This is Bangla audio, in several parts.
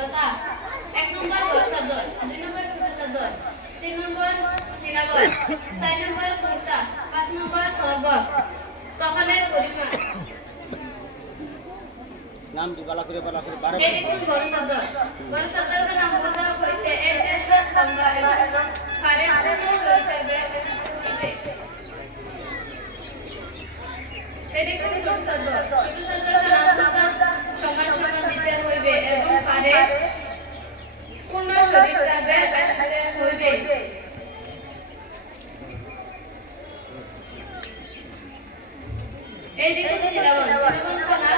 যথা ১ নম্বর বড় চাদর, ২ নম্বর ছোট চাদর, ৩ নম্বর সিনাবর, ৪ নম্বর কুর্তা, ৫ নম্বর সলবর। কপালের পরিমাণ নাম দি বালা করে এই দেখুন বড় চাদর। বড় চাদরের নাম বলতে হইতে ১.৫ হাত লম্বা এবং পারে পূর্ণ করিতে হইবে। এই দেখুন ছোট চাদর। ছোট চাদরের নাম বলতে সমান সমান দিতে হইবে এবং পারে পূর্ণ শরীরটাবে আসতে হইবে। এই দেখুন সিনাবন। সিনাবন খানা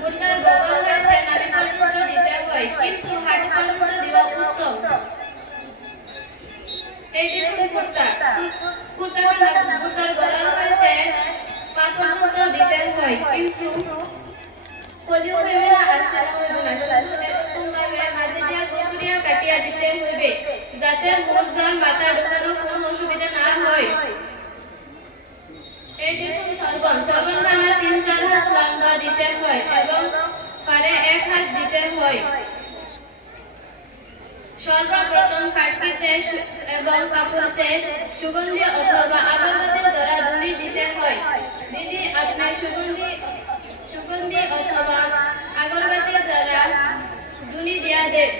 মুরগার বগল হইতে নাভি পর্যন্ত দিতে হয়, কিন্তু হাঁটু পর্যন্ত দেওয়া উত্তম। এই দেখুন কুর্তা। কুর্তা খানা মুরগার গলার হইতে পা পর্যন্ত দিতে হয়, কিন্তু কলিও হইবে না, আস্তানা হইবে না, শুধু এরকম ভাবে মাঝে দিয়া গোপুরিয়া কাটিয়া দিতে হইবে, যাতে মুরগার মাথা ঢোকানো কোনো অসুবিধা না হয়। এই দেখুন সলবন। সলবন খানা ৩-৪ হাত লম্বা দিতে হয় এবং পারে ১ হাত দিতে হয়। সর্বপ্রথম কাঠটিতে এবং কাপড়তে সুগন্ধি অথবা আগরবাতির দ্বারা ধুলি দিতে হয়। দিদি আপনি সুগন্ধি অথবা আগরবাতির দ্বারা ধুলি দিয়া দেন।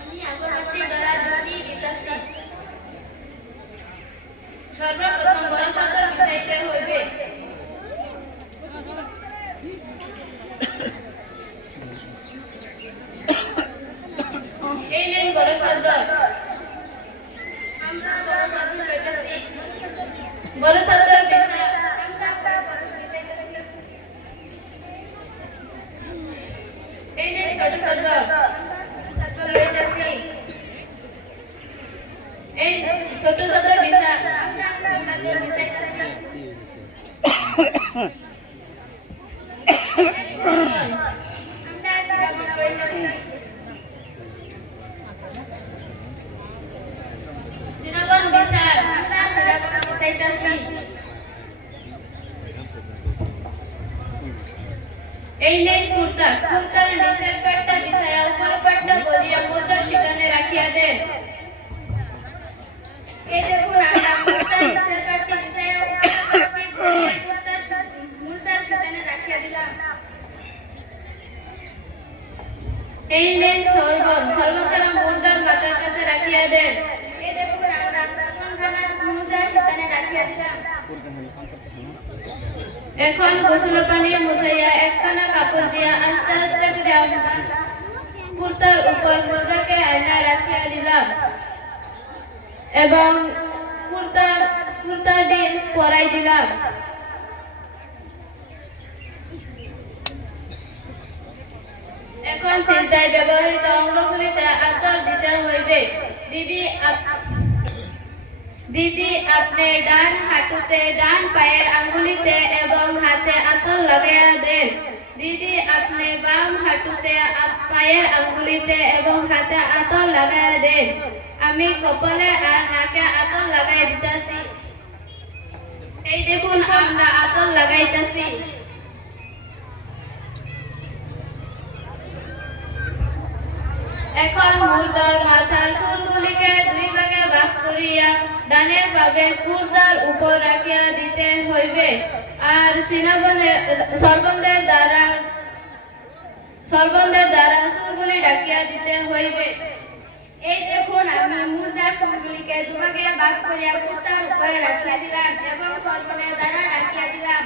আমি আগরবাতির দ্বারা ধুলি দিতেছি। সর্বপ্রথম বড় চাদর বিছাইতে হইবে। এই নেন বড় চাদর। আমরা বড় চাদর লইতেছি। বড় চাদর বিছাইতেছি। এই নেন ছোট চাদর। চাদর লইতেছি। এই ছোট চাদর বিছা। আমরা চাদর বিছাইতেছি। আমরা সিনাবন লইতেছি। সিনাবন বিছার। আমরা সিনাবন বিছাইতেছি। এই নেই কুর্তা। কুর্তার নিচের পাটটা বিছায়া উপর পাটটা বলিয়া মুর্দার শিকানে রাখিয়া দেন। এই দেখুন আমরা কুর্তার নিচের পাটটি বিছায়া উপর পাটটি বলিয়া মুর্দার শিকানে রাখিয়া দিলাম। এই নেই সলবন। সলবন খানা মুর্দার মাথার কাছে রাখিয়া দেন। এই দেখুন আমরা সলবন খানা মুর্দার শিকানে রাখিয়া দিলাম। এখন গোসল পানি মুছাইয়া একখানা কাপড় দিয়া আস্তে আস্তে করে আমরা কুর্তার উপর মুর্দাকে আয়না রাখিয়া দিলাম এবং কুর্তাটি পরাই দিলাম। এখন সিজদায় ব্যবহৃত অঙ্গগুলিতে আতর দিতে হইবে। দিদি আপনি ডান হাঁটুতে, ডান পায়ের আঙ্গুলিতে এবং হাতে আতর লাগাইয়া দেন। দিদি আপনি বাম হাঁটুতে, পায়ের আঙ্গুলিতে এবং হাতে আতর লাগাইয়া দেন। আমি কপালে আর নাকে আতর লাগাই দিতেছি। এই দেখুন আমরা আতর লাগাইতেছি। এখন মুর্দার মাথার চুলগুলিকে ২ ভাগে ভাগ করিয়া ডানে বামে কুর্তার উপর রাখিয়া দিতে হইবে আর সলবনের দ্বারা চুলগুলি ঢাকিয়া দিতে হইবে। এই দেখুন আমি মুর্দার চুলগুলিকে ২ ভাগে ভাগ করিয়া কুর্তার উপরে রাখিয়া দিলাম এবং সলবনের দ্বারা ঢাকিয়া দিলাম।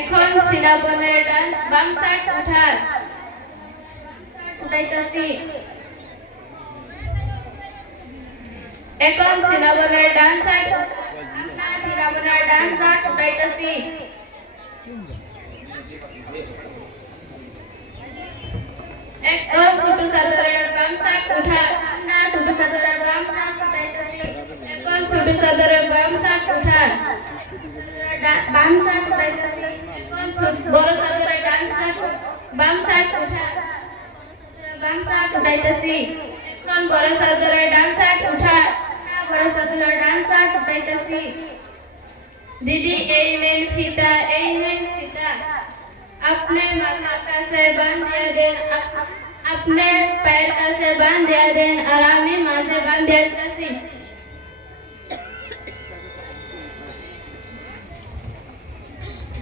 এখন সিনাবনের ডান্স বাম সাইড উঠাইতাছি। এখন সিনাবনের ডান সাইড উঠাইতাছি। এখন ছোট চাদরের বাম সাইড উঠা। না ছোট চাদরের বাম সাইড উঠাইতাছি। এখন ছোট চাদরের বাম সাইড উঠা। বাম সাইড উঠাইতাছি। এখন বড় চাদরের ডান সাইড বাম সাইড উঠা। বাম সাইড উঠাইতাছি। এখন বড় চাদরের ডান সাইড উঠা। ফেরেশতাগুলো ডান শার্ট উঠাইতেছি। দিদি এই নেন ফিতা, এই নেন ফিতা, আপনি মাথার কাছে বাঁধিয়ে দেন, আপনি পায়ের কাছে বাঁধিয়ে দেন, আর আমি মাঝে বাঁধিয়ে দিতেছি।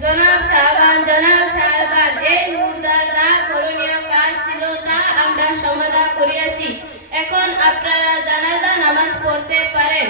জনাব সাহেবান, এই মুর্দার যা করণীয় কাজ ছিল তা আমরা সমাধা করিয়াছি। এখন আপনারা জানাজা নামাজ পড়তে পারেন।